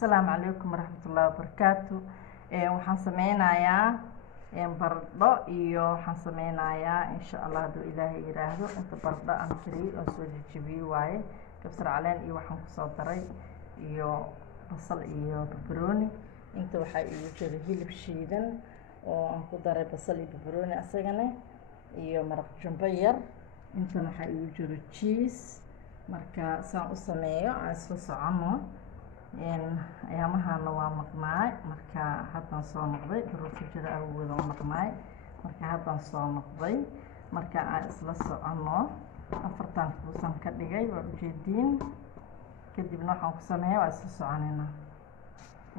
السلام عليكم ورحمة الله وبركاته. waxaan sameynayaa baradho iyo waxaan sameynayaa insha Allah haduu Ilaahay yiraahdo inta baradho aan kariyo oo soo jajabiyay waaye kabsar caleen iyo waxaan ku soo daray iyo basal iyo barbarooni. inta waxa igu jira hilib shiidan oo aan ku daray basal iyo barbarooni asagana iyo maraq jumbo yar. inta waxa igu jira cheese marka saan u sameeyo aan isla socono ayaamahan waa maqnaay marka haddaan soo noqday duruufo jira awgeed oo maqnaay marka haddaan soo noqday marka aan isla socono afartan kuusan ka dhigay waa ujeediin kadibna waxaan ku sameeyaa waa isla soconayna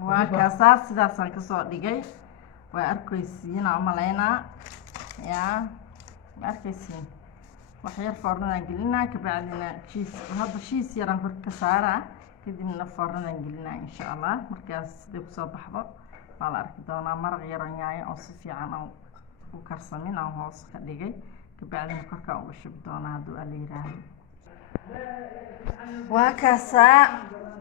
waa kaasaa sidaasaan kasoo dhigay waa arkaysiin aan malaynaa yaa arkaysiin wax yar foornadaan gelinaa kabacdina cheese hadda cheese yaraan kor ka saaraa kadibna foornadaan gelinaa insha Allah markaas sidii kusoo baxdo waa la arki doonaa maraq yar oo yaanyo oo si fiican aan u karsamin aan hoos ka dhigay kabacdina korka ugu shubi doonaa haduu la yiraahdo waa kaasaa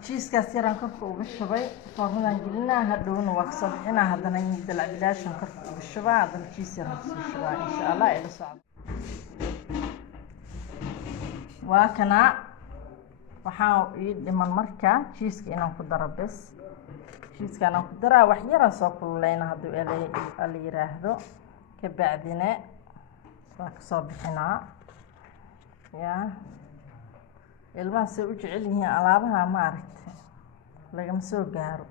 cheese-kaas yaraan korka ugu shubay foornadaan gelinaa hadhowna waa kasoo bixinaa haddana dalac bilaashan korka ugu shubaa haddana cheese yaraan kusoo shubaa insha Allah ila socdo waa kana waxaan ii dhiman marka cheese-ka inaan ku daro bes cheese-ka inaan ku daraa wax yar aan soo kululeyna haduu la yiraahdo kabacdina waa kasoo bixinaa yaa ilmaha soo u jecel yihiin alaabaha ma aragtay lagama soo gaaro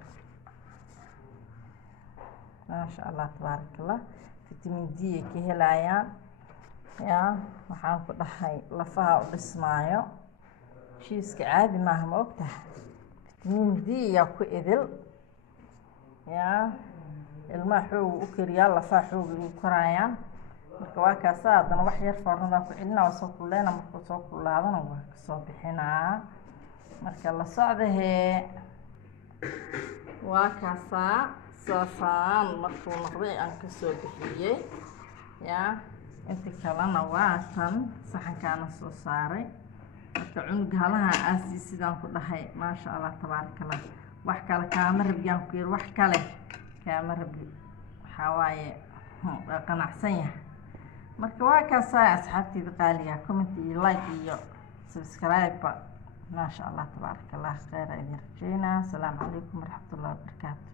maasha Allah tabarakallah vitamin D ka helayaan yaa waxaan ku dhahay lafaha u dhismaayo cheese-ka caadi maaha ma ogtahay vitamin D yaa ku idil yaa ilmaha xoog u kariyaa lafaha xoog u korayaan marka waa kaasaa haddana wax yar foornadaan ku celinaa waa soo kululeyna markuu soo kululaadana waa kasoo bixinaa marka la socdahee waa kaasaa saasaan markuu noqday aan kasoo bixiyey yaa inta kalena waa tan saxankaana soo saaray marka cunug halaha aasi sidaan ku dhahay maasha Allah tabarakallah wax kale kaama rabiyaan ku yar wax kale kaama rabi waxa waaye qanacsan yahay marka waa kaasaa asxaabtayda qaaliga comment iyo like iyo subscribe maasha Allah tabarakallah khayr idin rajeynaa. Assalaamu calaykum waraxmatullaahi wabarakaatuh.